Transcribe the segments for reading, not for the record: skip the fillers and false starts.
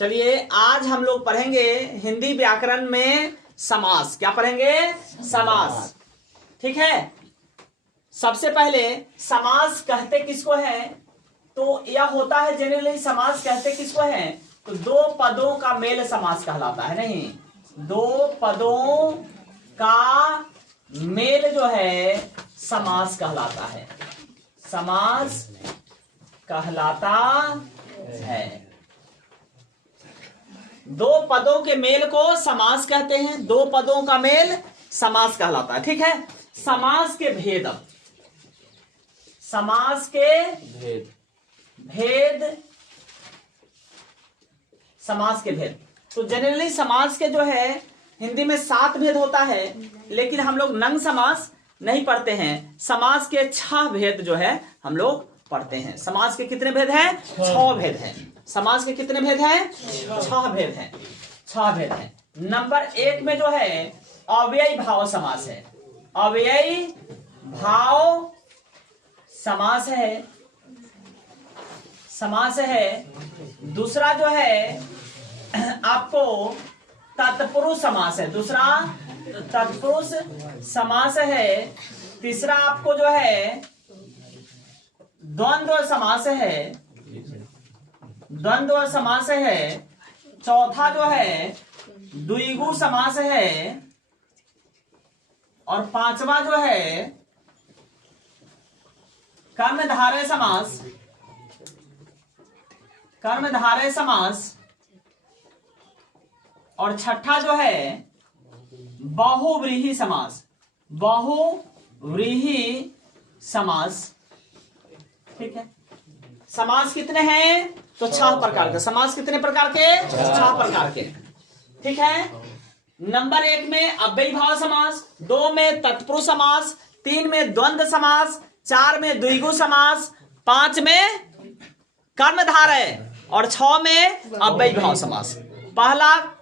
चलिए आज हम लोग पढ़ेंगे हिंदी व्याकरण में समास। क्या पढ़ेंगे? समास। ठीक है। सबसे पहले समास कहते किसको है? तो यह होता है जनरली समास कहते किसको है? तो दो पदों का मेल समास कहलाता है। नहीं, दो पदों का मेल जो है समास कहलाता है। समास कहलाता है। दो पदों के मेल को समास कहते हैं। दो पदों का मेल समास कहलाता है। ठीक है। समास के भेद। अब समास के भेद समास के भेद। तो जनरली समास के जो है हिंदी में 7 भेद होता है, लेकिन हम लोग नंग समास नहीं पढ़ते हैं। समास के 6 भेद जो है हम लोग पढ़ते हैं। समास के कितने भेद हैं? 6 भेद हैं। समास के कितने भेद हैं? 6 भेद हैं। 6 भेद हैं। नंबर 1 में जो है अव्ययी भाव समास है। अव्ययी भाव समास है। समास है। दूसरा जो है आपको तत्पुरुष समास है। दूसरा तत्पुरुष समास है। तीसरा आपको जो है द्वंद्व समास है। द्वंद्व समास है। चौथा जो है द्विगु समास है। और 5वां जो है कर्मधारय समास। कर्मधारय समास। और 6ठा जो है बहुव्रीहि समास। बहुव्रीहि समास। ठीक है। समास कितने हैं? तो 6 प्रकार के। समास कितने प्रकार के? 6 प्रकार के। ठीक है। नंबर 1 में अव्ययी भाव समास, 2 में तत्पुरुष समास, 3 में द्वंद्व समास, 4 में द्विगु समास, 5 में कर्मधारय और 6 में अव्ययी भाव समास। पहला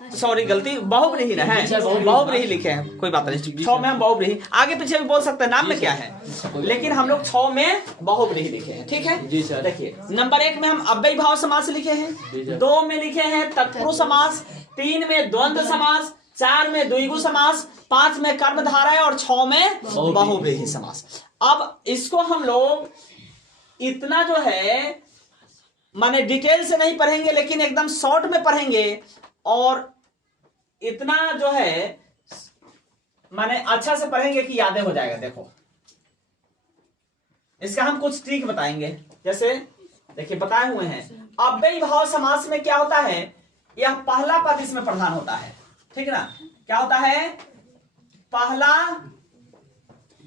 सॉरी गलती, बहुव्रीहि ना है, बहुव्रीहि लिखे हैं, कोई बात नहीं। 6 में हम बहुव्रीहि, आगे पीछे भी बोल सकते हैं, नाम में क्या है, लेकिन हम लोग 6 में बहुव्रीहि लिखे हैं। ठीक है जी सर। देखिए नंबर 1 में हम अव्ययी भाव समास लिखे हैं, 2 में लिखे हैं तत्पुरुष समास, 3 में द्वंद्व समास, 4 में द्विगु समास, 5 में कर्मधारय और 6 में बहुव्रीहि समास। अब इसको हम लोग इतना जो है माने डिटेल से नहीं पढ़ेंगे, लेकिन एकदम शॉर्ट में पढ़ेंगे और इतना जो है माने अच्छा से पढ़ेंगे कि यादें हो जाएगा। देखो इसका हम कुछ ट्रिक बताएंगे। जैसे देखिए बताए हुए हैं अव्ययी भाव समास में क्या होता है, यह पहला पद इसमें प्रधान होता है। ठीक है ना। क्या होता है? पहला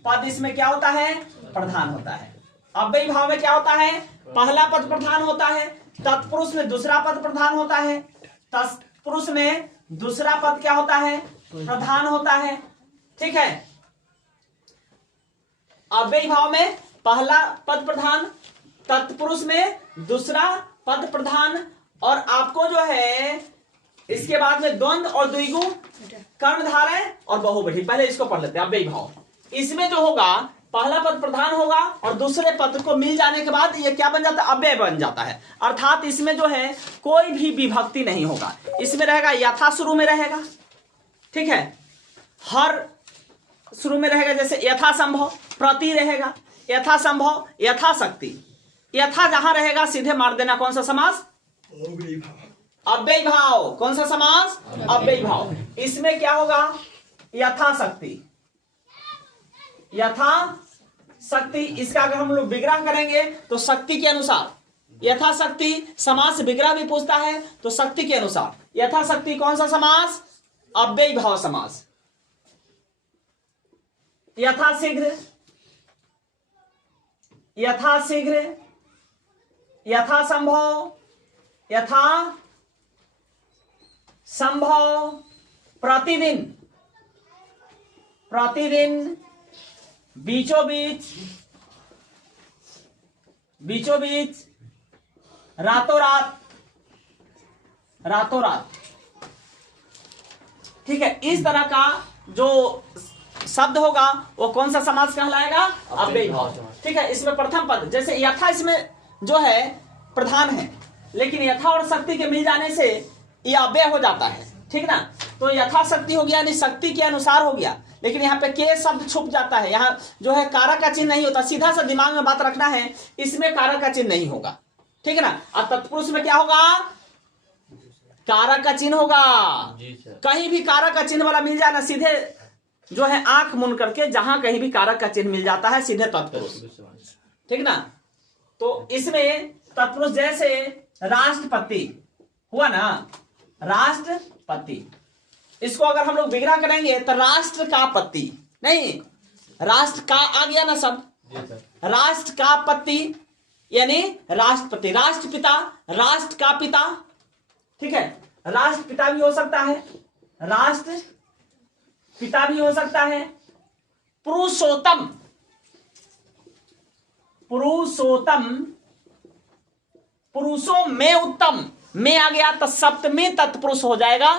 पद इसमें क्या होता है? प्रधान होता है। अव्ययी भाव में क्या होता है? पहला पद प्रधान होता है। तत्पुरुष में दूसरा पद प्रधान होता है। तत्पुरुष में दूसरा पद क्या होता है? प्रधान होता है। ठीक है। अव्ययी भाव में पहला पद प्रधान, तत्पुरुष में दूसरा पद प्रधान, और आपको जो है इसके बाद में द्वंद्व और द्विगु, कर्मधारय और बहुव्रीहि। पहले इसको पढ़ लेते हैं। अव्ययी भाव इसमें जो होगा पहला पद प्रधान होगा और दूसरे पद को मिल जाने के बाद ये क्या बन जाता है? अव्यय बन जाता है। अर्थात इसमें जो है कोई भी विभक्ति नहीं होगा। इसमें रहेगा यथा, शुरू में रहेगा। ठीक है। हर शुरू में रहेगा, जैसे यथा संभव, प्रति रहेगा, यथा संभव, यथाशक्ति। यथा जहां रहेगा सीधे मार देना। कौन सा समास? अव्ययी भाव। कौन सा समास? अव्ययी भाव। इसमें क्या होगा? यथाशक्ति। यथाशक्ति इसका अगर हम लोग विग्रह करेंगे तो शक्ति के अनुसार। यथाशक्ति समास विग्रह भी पूछता है तो शक्ति के अनुसार। यथाशक्ति कौन सा समास? अव्ययी भाव समास। यथाशीघ्र, यथाशीघ्र, यथासंभव, यथा संभव, प्रतिदिन, प्रतिदिन, बीचों बीच, बीचों बीच, रातों रात, रातों रात। ठीक है। इस तरह का जो शब्द होगा वो कौन सा समास कहलाएगा? अव्ययी भाव। ठीक है। इसमें प्रथम पद जैसे यथा, इसमें जो है प्रधान है, लेकिन यथा और शक्ति के मिल जाने से ये अव्यय हो जाता है, ठीक ना। तो यथाशक्ति हो गया यानी शक्ति के अनुसार हो गया, लेकिन यहाँ पे के शब्द छुप जाता है, यहाँ जो है कारक का चिन्ह नहीं होता। सीधा सा दिमाग में बात रखना है, इसमें कारक का चिन्ह नहीं होगा, ठीक है ना। और तत्पुरुष में क्या होगा, कारक का चिन्ह होगा। कहीं भी कारक का चिन्ह वाला मिल जाए ना, सीधे जो है आंख मुन करके जहां कहीं भी कारक का चिन्ह मिल जाता है सीधे तत्पुरुष, ठीक ना। तो इसमें तत्पुरुष जैसे राष्ट्रपति हुआ ना, राष्ट्रपति, इसको अगर हम लोग विग्रह करेंगे तो राष्ट्र का पति नहीं, राष्ट्र का आ गया ना शब्द, राष्ट्र का पति यानी राष्ट्रपति, राष्ट्रपिता, राष्ट्र का पिता, ठीक है। राष्ट्रपिता भी हो सकता है, राष्ट्र पिता भी हो सकता है। पुरुषोत्तम, पुरुषोत्तम, पुरुषों में उत्तम, में आ गया तो सप्तमी तत्पुरुष हो जाएगा।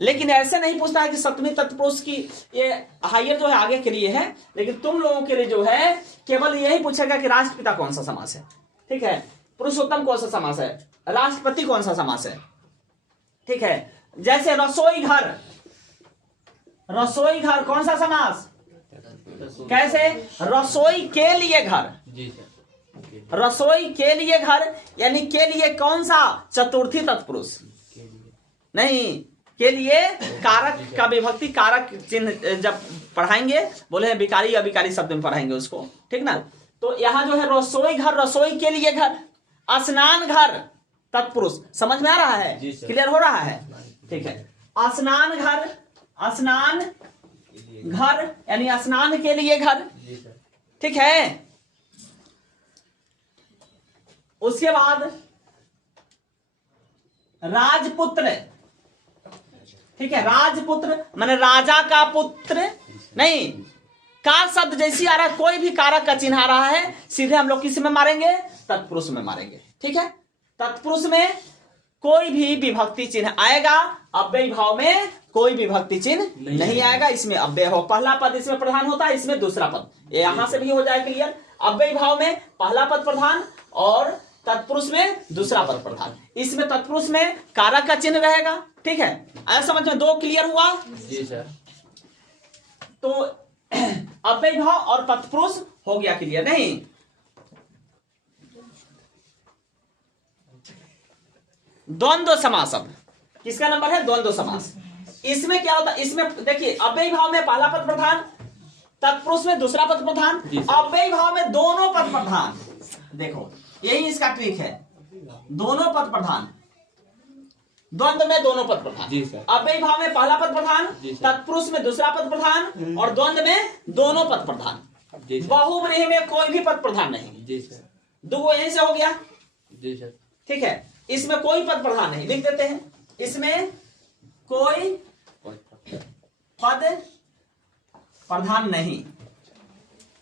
लेकिन ऐसे नहीं पूछता है कि सप्तमी तत्पुरुष की ये हायर जो है आगे के लिए है, लेकिन तुम लोगों के लिए जो है केवल यही पूछेगा कि राष्ट्रपिता कौन सा समास है, ठीक है, पुरुषोत्तम कौन सा समास है, राष्ट्रपति कौन सा समास है, ठीक है। जैसे रसोई घर, रसोई घर कौन सा समास, कैसे, रसोई के लिए घर, रसोई के लिए घर यानी के लिए कौन सा, चतुर्थी तत्पुरुष नहीं, के लिए कारक का विभक्ति, कारक चिन्ह जब पढ़ाएंगे बोले विकारी अविकारी शब्द में पढ़ाएंगे उसको, ठीक ना। तो यहाँ जो है रसोई घर, रसोई के लिए घर, स्नान घर तत्पुरुष, समझ में आ रहा है, क्लियर हो रहा है, ठीक है। स्नान घर, स्नान घर यानी स्नान के लिए घर, ठीक है। उसके बाद राजपुत्र, ठीक है, राजपुत्र माने राजा का पुत्र नहीं, का शब्द जैसी आ रहा है, कोई भी कारक का चिन्ह आ रहा है, सीधे हम लोग किस में मारेंगे, तत्पुरुष में मारेंगे, ठीक है। तत्पुरुष में कोई भी विभक्ति चिन्ह आएगा, अव्यय भाव में कोई विभक्ति चिन्ह नहीं आएगा, इसमें अव्यय हो, पहला पद इसमें प्रधान होता है, इसमें दूसरा पद, यहां से भी हो जाए क्लियर। अव्यय भाव में पहला पद प्रधान और तत्पुरुष में दूसरा पद प्रधान, इसमें तत्पुरुष में कारक का चिन्ह रहेगा, ठीक है। ऐसा समझ में दो क्लियर हुआ जी सर। तो अव्यय भाव और तत्पुरुष हो गया क्लियर नहीं। द्वंद्व समास, अब किसका नंबर है, द्वंद्व समास। इसमें क्या होता है, इसमें देखिए अव्यय भाव में पहला पद प्रधान, तत्पुरुष में दूसरा पद प्रधान, अव्यय भाव में दोनों पद प्रधान, देखो यही इसका ट्रिक है, दोनों पद प्रधान, द्वंद्व में दोनों पद प्रधान, अव्यय भाव में पहला पद प्रधान, तत्पुरुष में दूसरा पद प्रधान और द्वंद्व में दोनों पद प्रधान, बहुव्रीहि में कोई भी पद प्रधान नहीं, दो यहीं से हो गया, ठीक है। इसमें कोई पद प्रधान नहीं, लिख देते हैं, इसमें कोई पद प्रधान नहीं,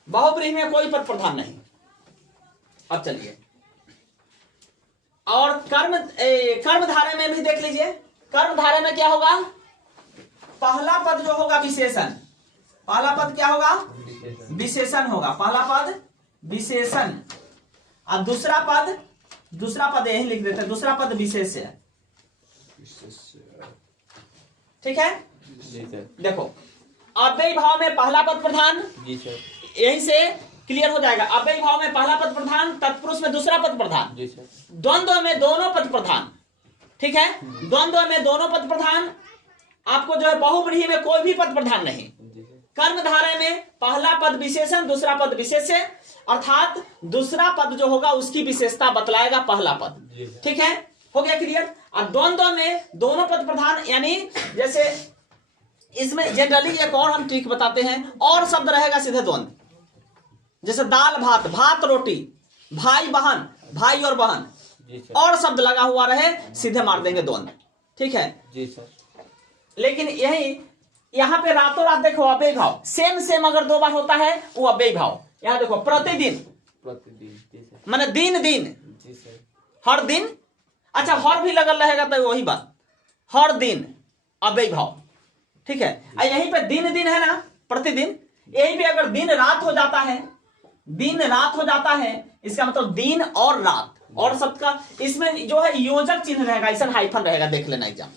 बहुव्रीहि में कोई पद प्रधान नहीं। अब चलिए, और कर्मधारय में भी देख लीजिए, कर्मधारय में क्या होगा, पहला पद जो होगा विशेषण, पहला पद क्या होगा, विशेषण होगा, पहला पद विशेषण और दूसरा पद यही लिख देते हैं, दूसरा पद विशेष्य, ठीक है। देखो अव्यय भाव में पहला पद प्रधान, यहीं से क्लियर हो जाएगा, अव्यय भाव में पहला पद प्रधान, तत्पुरुष में दूसरा पद प्रधान, द्वंद्व में दोनों पद प्रधान, ठीक है, द्वंद्व में दोनों पद प्रधान, आपको जो है बहुव्रीहि में कोई भी पद प्रधान नहीं, कर्मधारय में पहला पद विशेषण दूसरा पद विशेष्य, अर्थात दूसरा पद जो होगा उसकी विशेषता बतलाएगा पहला पद, ठीक है, हो गया क्लियर। और द्वंद्व में दोनों पद प्रधान यानी जैसे इसमें जनरली एक और हम ट्रिक बताते हैं, और शब्द रहेगा सीधे द्वंद्व, जैसे दाल भात, भात रोटी, भाई बहन, भाई और बहन, और शब्द लगा हुआ रहे सीधे मार देंगे द्वंद्व, ठीक है जी सर। लेकिन यही यहाँ पे रातों रात देखो अव्यय भाव सेम अगर दो बार होता है वो अव्यय भाव, यहाँ देखो प्रतिदिन माने दिन दिन, हर दिन, अच्छा हर भी लगल रहेगा तो वही बात, हर दिन अव्यय भाव, ठीक है। यहीं पे दिन दिन है ना, प्रतिदिन, यहीं पे अगर दिन रात हो जाता है, दिन रात हो जाता है, इसका मतलब दिन और रात, और शब्द का इसमें जो है योजक चिन्ह रहेगा, ऐसा हाइफन रहेगा, देख लेना एग्जाम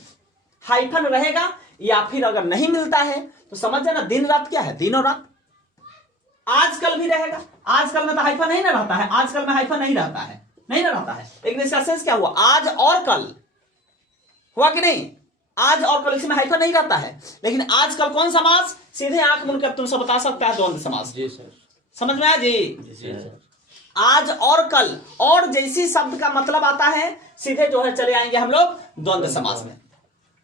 हाइफन रहेगा। या फिर अगर नहीं मिलता है तो समझ जाना दिन रात क्या है, दिन और रात। आजकल भी रहेगा, आजकल में तो हाइफन नहीं ना रहता है, आजकल में हाइफन नहीं रहता है, नहीं ना रहता है, लेकिन इसका सेंस क्या हुआ, आज और कल हुआ कि नहीं, आज और कल, इसमें हाइफन नहीं रहता है। लेकिन आजकल कौन समास, सीधे आंख मूंद कर तुमसे बता सकता है, द्वंद्व समास। जी सर। समझ में आया जी? जी सर। आज और कल और जैसी शब्द का मतलब आता है, सीधे जो है चले आएंगे हम लोग द्वंद्व समास में।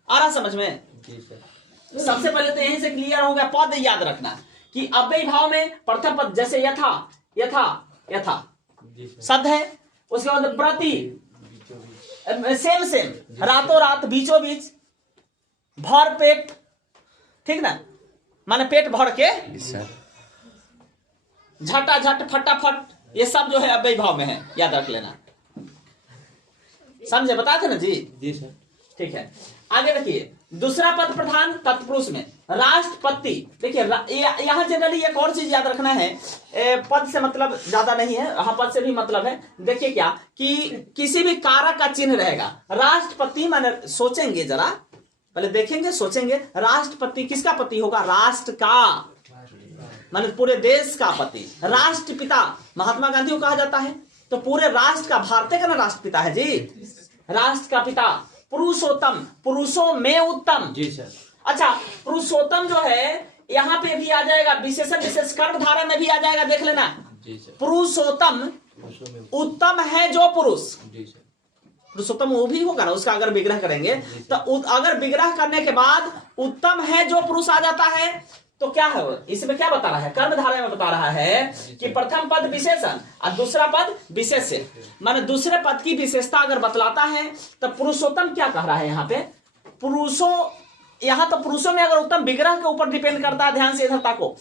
आ रहा समझ में? जी सर। सबसे पहले तो यहीं से क्लियर हो गया, पद याद रखना कि अव्ययी भाव में प्रथम पद जैसे यथा, यथा, यथा शब्द है, उसके बाद प्रति, सेम सेम, रातों रात, बीचों बीच, भर पेट, ठीक ना, माने पेट भर के, झटा झट, फटाफट, ये सब जो है अव्ययी भाव में है, याद रख लेना। समझे, बताए थे ना जी? जी सर। ठीक है, आगे देखिए, दूसरा पद प्रधान तत्पुरुष में राष्ट्रपति। देखिए यहाँ जनरली एक और चीज याद रखना है, पद से मतलब ज्यादा नहीं है, यहाँ पद से भी मतलब है। देखिए क्या कि किसी भी कारक का चिन्ह रहेगा, राष्ट्रपति माने, सोचेंगे जरा, पहले देखेंगे सोचेंगे, राष्ट्रपति किसका पति होगा, राष्ट्र का, माने पूरे देश का पति। राष्ट्रपिता महात्मा गांधी को कहा जाता है, तो पूरे राष्ट्र का, भारतीय का ना राष्ट्रपिता है जी, राष्ट्र का पिता। पुरुषोत्तम, पुरुषों में उत्तम। जी सर। अच्छा, पुरुषोत्तम जो है यहाँ पे भी आ जाएगा, विशेषण विशेष कर्म धारा में भी आ जाएगा, देख लेना। जी सर। पुरुषोत्तम, उत्तम है जो पुरुष, जी सर। पुरुषोत्तम वो भी होगा ना, उसका अगर विग्रह करेंगे तो अगर विग्रह करने के बाद उत्तम है जो पुरुष आ जाता है, तो क्या है इसमें, क्या बता रहा है, कर्म धारा में बता रहा है कि प्रथम पद विशेषण और दूसरा पद विशेष्य, माने दूसरे पद की विशेषता अगर बतलाता है, तो पुरुषोत्तम क्या कह रहा है यहाँ पे, पुरुषों, यहाँ तो पुरुषों में अगर उत्तम विग्रह के ऊपर डिपेंड करता है, ध्यान से इधर ताको,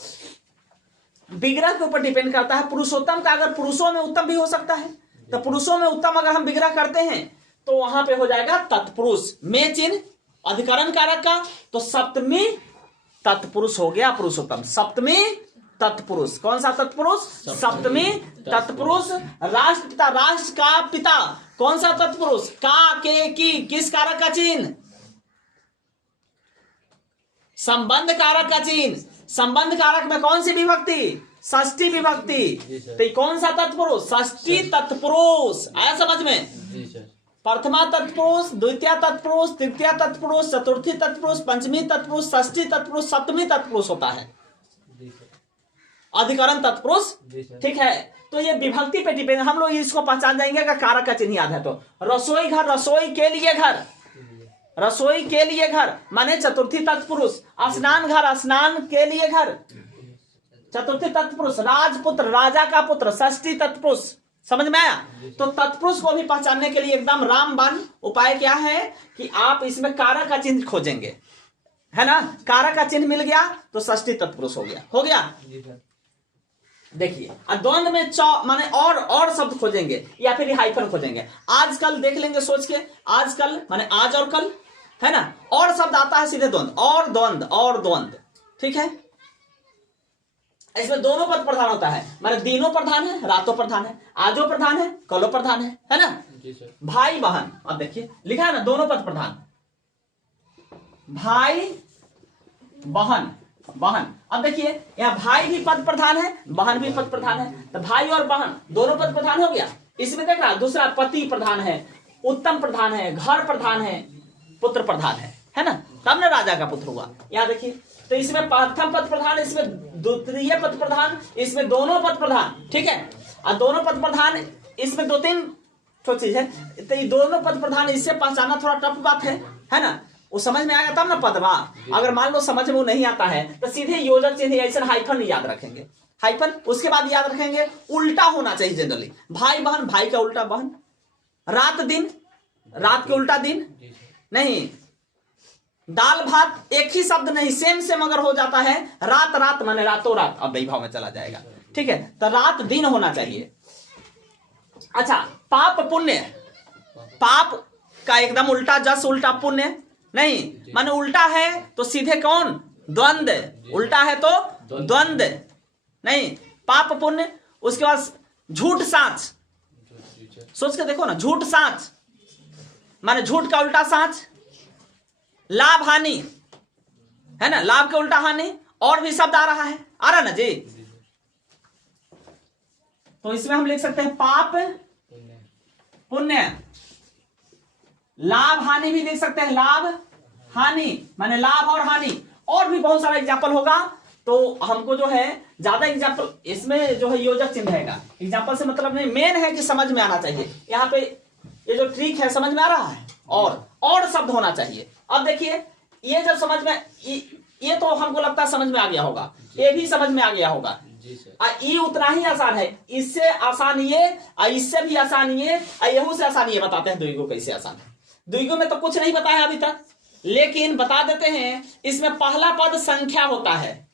विग्रह के ऊपर डिपेंड करता है। पुरुषोत्तम का अगर पुरुषों में उत्तम भी हो सकता है, तो पुरुषों में उत्तम अगर हम विग्रह करते हैं तो वहां पे हो जाएगा तत्पुरुष में चिन्ह अधिकरण कारक का, तो सप्तमी तत्पुरुष हो गया पुरुषोत्तम। सप्तमी तत्पुरुष, कौन सा तत्पुरुष, सप्तमी तत्पुरुष। राष्ट्रपिता, राष्ट्र का पिता, कौन सा तत्पुरुष, का, के, की, किस कारक का चिन्ह, संबंध कारक का चिन्ह। संबंध कारक में कौन सी विभक्ति, षष्ठी विभक्ति, तो कौन सा तत्पुरुष, षष्ठी तत्पुरुष। आया समझ में? जी सर। प्रथमा तत्पुरुष, द्वितीय तत्पुरुष, तृतीय तत्पुरुष, चतुर्थी तत्पुरुष, पंचमी तत्पुरुष, षष्ठी तत्पुरुष, सप्तमी तत्पुरुष होता है, अधिकरण तत्पुरुष। ठीक है, तो ये विभक्ति पे डिपेंड, हम लोग इसको पहचान जाएंगे अगर कारक का चिन्ह याद है तो। रसोई घर, रसोई के लिए घर, रसोई के लिए घर माने चतुर्थी तत्पुरुष। स्नान घर, स्नान के लिए घर, चतुर्थी तत्पुरुष। राजपुत्र, राजा का पुत्र, षष्ठी तत्पुरुष। समझ में आया? तो तत्पुरुष को भी पहचानने के लिए एकदम रामबाण उपाय क्या है कि आप इसमें कारक का चिन्ह खोजेंगे, है ना। कारक का चिन्ह मिल गया तो षष्ठी तत्पुरुष हो गया, हो गया। देखिए द्वंद्व में माने और शब्द खोजेंगे या फिर हाइफन खोजेंगे। आजकल देख लेंगे सोच के, आजकल माने आज और कल, है ना। और शब्द आता है सीधे द्वंद्व, और द्वंद्व, और द्वंद्व। ठीक है, इसमें दोनों पद प्रधान होता है, माने दिनों प्रधान है, रातों प्रधान है, आजो प्रधान है, कलो प्रधान है ना। जी सर। भाई बहन, अब देखिए लिखा है ना, दोनों पद प्रधान, भाई बहन, बहन। अब देखिए यहाँ भाई भी पद प्रधान है, बहन भी पद प्रधान है, तो भाई और बहन दोनों पद प्रधान हो गया। इसमें देख रहा, दूसरा पति प्रधान है, उत्तम प्रधान है, घर प्रधान है, पुत्र प्रधान है ना, तब ना राजा का पुत्र हुआ। यहाँ देखिए, तो इसमें प्रथम पद प्रधान, इसमें द्वितीय पद प्रधान, इसमें दोनों पद प्रधान। ठीक है, और दोनों पद प्रधान, इसमें दो तीन तो चीज है, तो ये दोनों पद प्रधान, इससे पहचाना थोड़ा टफ बात है ना। वो समझ में आएगा तब ना पदवा। अगर मान लो समझ में वो नहीं आता है तो सीधे योजक चिन्ह ऐसा हाइफन याद रखेंगे, हाइफन। उसके बाद याद रखेंगे उल्टा होना चाहिए जनरली, भाई बहन, भाई का उल्टा बहन, रात दिन, रात के उल्टा दिन नहीं, दाल भात एक ही शब्द नहीं, सेम सेम अगर हो जाता है, रात रात माने रातों रात, अब वैभाव में चला जाएगा। ठीक है, तो रात दिन होना चाहिए। अच्छा, पाप पुण्य, पाप का एकदम उल्टा, जस उल्टा पुण्य नहीं, माने उल्टा है तो सीधे कौन, द्वंद्व। उल्टा है तो द्वंद्व नहीं, पाप पुण्य। उसके बाद झूठ साच, सोच के देखो ना, झूठ साच माने झूठ का उल्टा साच, लाभ हानि है ना, लाभ के उल्टा हानि, और भी शब्द आ रहा है, आ रहा ना जी। तो इसमें हम लिख सकते हैं पाप पुण्य, लाभ हानि भी लिख सकते हैं, लाभ हानि माने लाभ और हानि, और भी बहुत सारा एग्जाम्पल होगा। तो हमको जो है ज्यादा एग्जाम्पल इसमें जो है योजक चिन्ह रहेगा, एग्जाम्पल से मतलब नहीं, मेन है कि समझ में आना चाहिए। यहाँ पे ये जो ट्रिक है समझ में आ रहा है, और शब्द होना चाहिए। अब देखिए ये जब समझ में, ये तो हमको लगता है समझ में आ गया होगा, ये भी समझ में आ गया होगा। ये उतना ही आसान है, इससे आसान ये, इससे भी आसान ये, यहू से आसान ये। बताते हैं द्विगु कैसे आसान है। द्विगु में तो कुछ नहीं बताया अभी तक, लेकिन बता देते हैं। इसमें पहला पद संख्या होता है,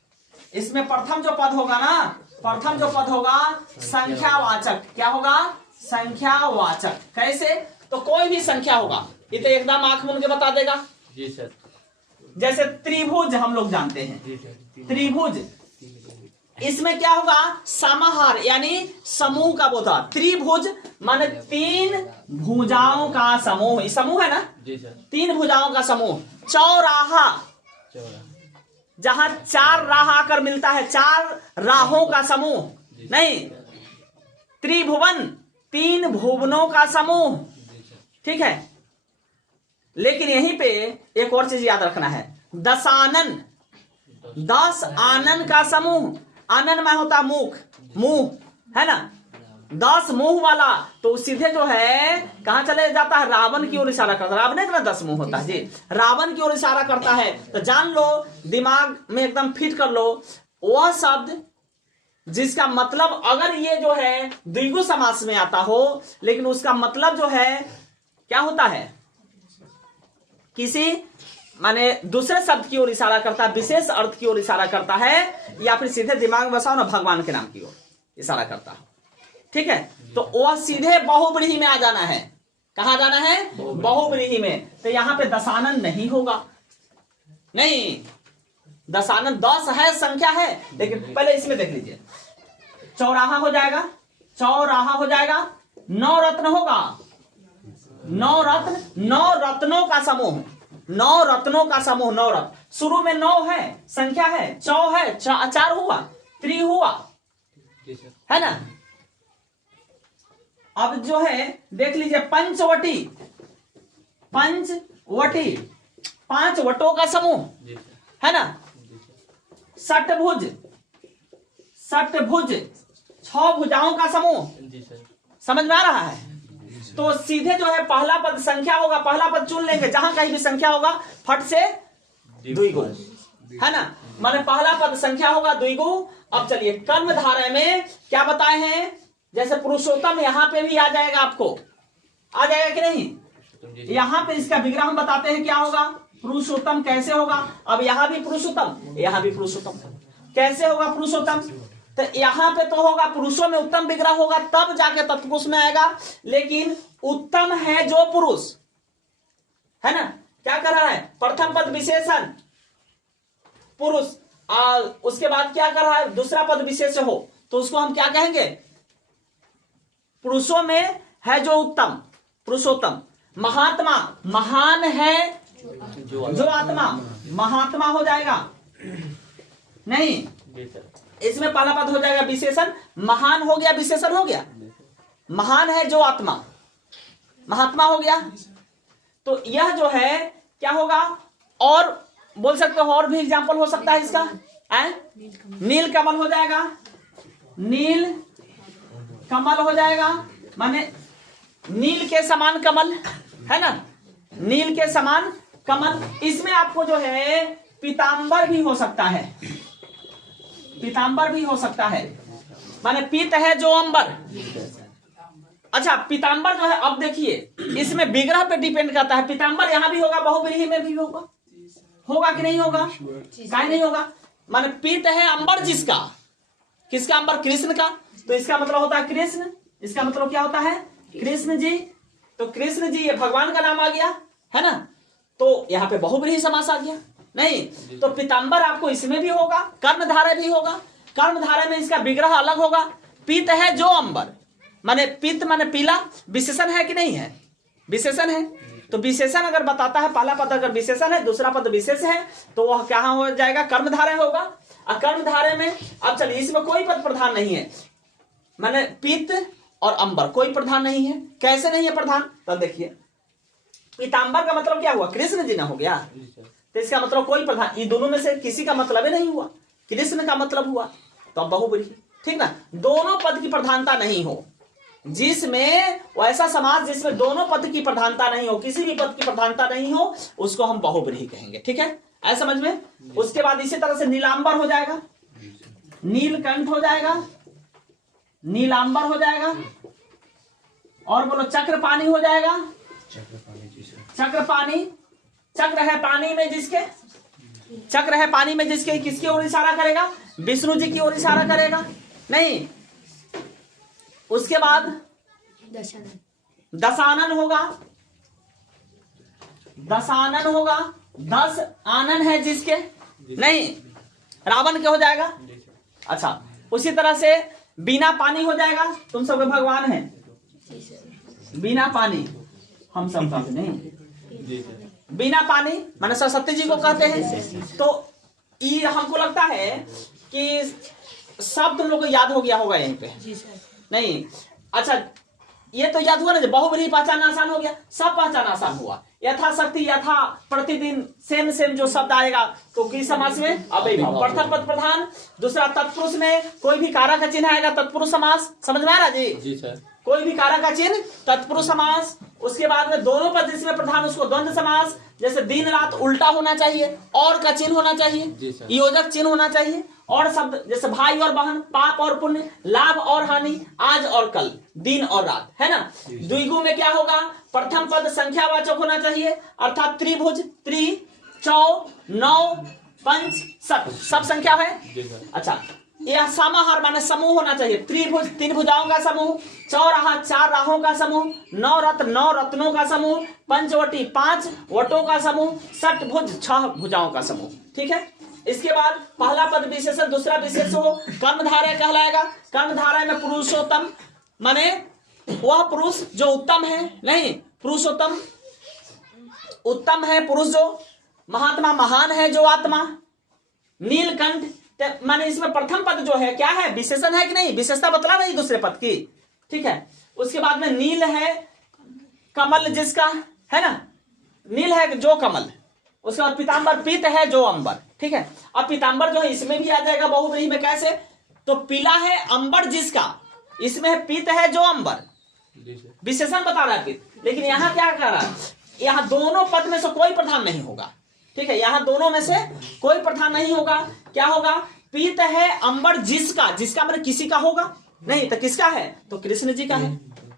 इसमें प्रथम जो पद होगा ना, प्रथम जो पद होगा संख्यावाचक। क्या होगा? संख्यावाचक। कैसे? तो कोई भी संख्या होगा, ये तो एकदम आंख मूंद के बता देगा जी सर। जैसे त्रिभुज हम लोग जानते हैं, त्रिभुज, इसमें क्या होगा? समाहार यानी समूह का बोधा। त्रिभुज माने तीन भुजाओं का समूह, समूह है ना जी सर, तीन भुजाओं का समूह। चौराहा, जहां चार राह आकर मिलता है, चार राहों का समूह नहीं। त्रिभुवन, तीन भुवनों का समूह, ठीक है। लेकिन यहीं पे एक और चीज याद रखना है, दशानन, 10 आनन का समूह। आनन में होता मुख, मुंह है ना, 10 मुंह वाला। तो सीधे जो है कहां चले जाता है? रावण की ओर इशारा करता है। रावण का 10 मुंह होता है जी, रावण की ओर इशारा करता है। तो जान लो, दिमाग में एकदम फिट कर लो, वह शब्द जिसका मतलब अगर ये जो है द्विगु समास में आता हो, लेकिन उसका मतलब जो है क्या होता है? किसी माने दूसरे शब्द की ओर इशारा करता है, विशेष अर्थ की ओर इशारा करता है, या फिर सीधे दिमाग में बसाओ ना, भगवान के नाम की ओर इशारा करता है, ठीक है। तो वह सीधे बहुव्रीहि में आ जाना है। कहां जाना है? बहुव्रीहि में। तो यहां पे दशानन नहीं होगा, नहीं, दशानन 10 है, संख्या है। लेकिन पहले इसमें देख लीजिए, चौराहा हो जाएगा, चौराहा हो जाएगा। 9 रत्न होगा, 9 रत्न, 9 रत्नों का समूह, 9 रत्नों का समूह। 9 रत्न, शुरू में 9 है, संख्या है, 4 है, 4 हुआ, 3 हुआ, है ना। अब जो है देख लीजिए, पंचवटी, पंचवटी, 5 वटों का समूह, है ना। षटभुज, षटभुज, 6 भुजाओं का समूह। समझ में आ रहा है? तो सीधे जो है पहला पद संख्या होगा, पहला पद चुन लेंगे, जहां कहीं भी संख्या होगा फट से द्विगु, है ना। माने पहला पद संख्या होगा, द्विगु। अब चलिए कर्मधारय में क्या बताए हैं? जैसे पुरुषोत्तम, यहां पे भी आ जाएगा, आपको आ जाएगा कि नहीं? यहां पे इसका विग्रह हम बताते हैं क्या होगा। पुरुषोत्तम कैसे होगा? अब यहां भी पुरुषोत्तम, यहां भी पुरुषोत्तम, कैसे होगा पुरुषोत्तम? तो यहां पे तो होगा पुरुषों में उत्तम विग्रह होगा, तब जाके तत्पुरुष में आएगा। लेकिन उत्तम है जो पुरुष, है ना, क्या कर रहा है? प्रथम पद विशेषण पुरुष, उसके बाद क्या कर रहा है? दूसरा पद विशेष हो, तो उसको हम क्या कहेंगे? पुरुषों में है जो उत्तम, पुरुषोत्तम। महात्मा, महान है जो आत्मा, महात्मा हो जाएगा नहीं, इसमें पहला पद हो जाएगा विशेषण। महान हो गया, विशेषण हो गया। महान है जो आत्मा, महात्मा हो गया। तो यह जो है क्या होगा? और बोल सकते हो, और भी एग्जाम्पल हो सकता है इसका। नील कमल हो जाएगा, नील कमल हो जाएगा, माने नील के समान कमल, है ना, नील के समान कमल। इसमें आपको जो है पीतांबर भी हो सकता है, पीतांबर भी हो सकता है, माने पीत है जो अंबर। अच्छा, पीतांबर जो है, अब देखिए इसमें विग्रह पे डिपेंड करता है। पीतांबर यहां भी होगा, बहुव्रीहि में भी होगा, होगा कि नहीं होगा? काहे नहीं होगा? माने पीत है अंबर जिसका, किसका अंबर? कृष्ण का। तो इसका मतलब होता है कृष्ण, इसका मतलब क्या होता है? कृष्ण जी। तो कृष्ण जी, ये भगवान का नाम आ गया, है ना। तो यहाँ पे बहुव्रीहि समास आ गया नहीं। तो पीतांबर आपको इसमें भी होगा, कर्णधारय भी होगा। कर्णधारय में इसका विग्रह अलग होगा। पीत है जो अंबर, माने पित्त माने पीला, विशेषण है कि नहीं है? विशेषण है। तो विशेषण अगर बताता है, पहला पद अगर विशेषण है, दूसरा पद विशेष है, तो वह क्या हो जाएगा? कर्मधारय होगा। और कर्मधारय में अब चलिए इसमें कोई पद प्रधान नहीं है, माने पित्त और अंबर कोई प्रधान नहीं है। कैसे नहीं है प्रधान? तो देखिए पीतांबर का मतलब क्या हुआ? कृष्ण जी ना हो गया। तो इसका मतलब कोई प्रधान, ये दोनों में से किसी का मतलब ही नहीं हुआ, कृष्ण का मतलब हुआ, तो अब बहुब्रीहि। ठीक ना, दोनों पद की प्रधानता नहीं हो, जिसमें वैसा समाज जिसमें दोनों पद की प्रधानता नहीं हो, किसी भी पद की प्रधानता नहीं हो, उसको हम बहुब्रीहि कहेंगे। ठीक है, ऐसा समझ में। उसके बाद इसी तरह से नीलांबर हो जाएगा, नीलकंठ हो जाएगा, नीलांबर हो जाएगा, और बोलो चक्रपाणी हो जाएगा। चक्रपाणी, चक्र है पानी में जिसके, चक्र है पानी में जिसके, किसकी ओर इशारा करेगा? विष्णु जी की ओर इशारा करेगा। नहीं, उसके बाद दशानन होगा, दशानन होगा, 10 आनन है जिसके, नहीं रावण के हो जाएगा। अच्छा, उसी तरह से बिना पानी हो जाएगा, तुम सब भगवान है, बिना पानी हम सब का नहीं, बिना पानी माने सरस्वती जी को कहते हैं। तो ये हमको लगता है कि सब तुम लोग को याद हो गया होगा यहीं पे, नहीं? अच्छा, ये तो याद हुआ ना, बहुब्रीहि पहचानना आसान हो गया, सब पहचानना आसान हुआ। यथाशक्ति, यथा, प्रतिदिन, सेम सेम जो शब्द आएगा तो किस समास में? अव्ययी भाव। प्रथम पद प्रधान, दूसरा तत्पुरुष में कोई भी कारक का चिन्ह आएगा, तत्पुरुष समास। समझ में आ रहा जी? जी सर। कोई भी कारक का चिन्ह तत्पुरुष समास। उसके बाद में दोनों पद जिसमें प्रधान उसको द्वंद्व समास। जैसे दिन रात उल्टा होना चाहिए, और का चिन्ह होना चाहिए, योजक चिन्ह होना चाहिए, और शब्द जैसे भाई और बहन, पाप और पुण्य, लाभ और हानि, आज और कल, दिन और रात, है ना। द्विगु में क्या होगा? प्रथम पद संख्यावाचक होना चाहिए, अर्थात त्रिभुज, त्रि, चौ, नौ, पंच, सत, सब संख्या है। अच्छा, यह समाहार माने समूह होना चाहिए, त्रिभुज 3 भुजाओं का समूह, चौराहा 4 राहों का समूह, 9 रत्न 9 रत्नों का समूह, पंचवटी 5 वटों का समूह, षटभुज 6 भुजाओं का समूह। ठीक है, इसके बाद पहला पद विशेषण, दूसरा विशेष हो, कर्मधारय कहलाएगा। कर्मधारय में पुरुषोत्तम माने वह पुरुष जो उत्तम है, नहीं पुरुषोत्तम उत्तम है, पुरुष जो महात्मा महान है, जो आत्मा। नीलकंठ माने इसमें प्रथम पद जो है क्या है? विशेषण है कि नहीं? विशेषता बतला रही दूसरे पद की। ठीक है, उसके बाद में नील है कमल जिसका, है ना, नील है जो कमल। उसके बाद पीतांबर, पीत है जो अंबर। ठीक है, अब पीतांबर जो है इसमें भी आ जाएगा बहुब्रीहि में। कैसे? तो पीला है अंबर जिसका, इसमें है पीत है जो अंबर, विशेषण बता रहा है पीत। लेकिन यहाँ क्या कर रहा है? यहाँ दोनों पद में से कोई प्रधान नहीं होगा। ठीक है, यहाँ दोनों में से कोई प्रधान नहीं होगा। क्या होगा? पीत है अंबर जिसका, जिसका मतलब किसी का होगा नहीं, तो किसका है? तो कृष्ण जी का है।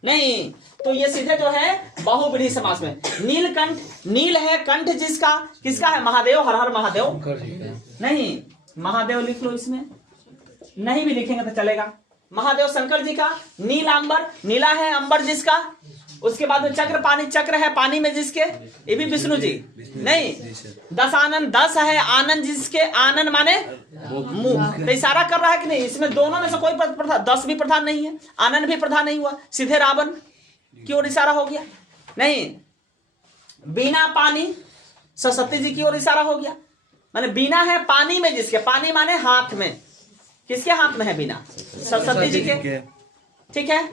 नहीं, तो ये सीधे जो है बहुब्रीहि समास में। नीलकंठ, नील है कंठ जिसका, किसका है? महादेव, हर हर महादेव। नहीं, महादेव लिख लो, इसमें नहीं भी लिखेंगे तो चलेगा। महादेव शंकर जी का। नीलांबर, नीला है अंबर जिसका। उसके बाद में चक्र पानी, चक्र है पानी में जिसके, ये भी विष्णु जी। नहीं, 10 आनंद, 10 है आनंद जिसके, आनंद माने मुंह। तो इशारा कर रहा है कि नहीं? इसमें दोनों में से कोई प्रधान, 10 भी प्रधान नहीं है, आनंद भी प्रधान नहीं हुआ, सीधे रावण की ओर इशारा हो गया। नहीं, बिना पानी सरस्वती जी की ओर इशारा हो गया, माने बिना है पानी में जिसके, पानी माने हाथ में, किसके हाथ में है बिना? सरस्वती जी के। ठीक है,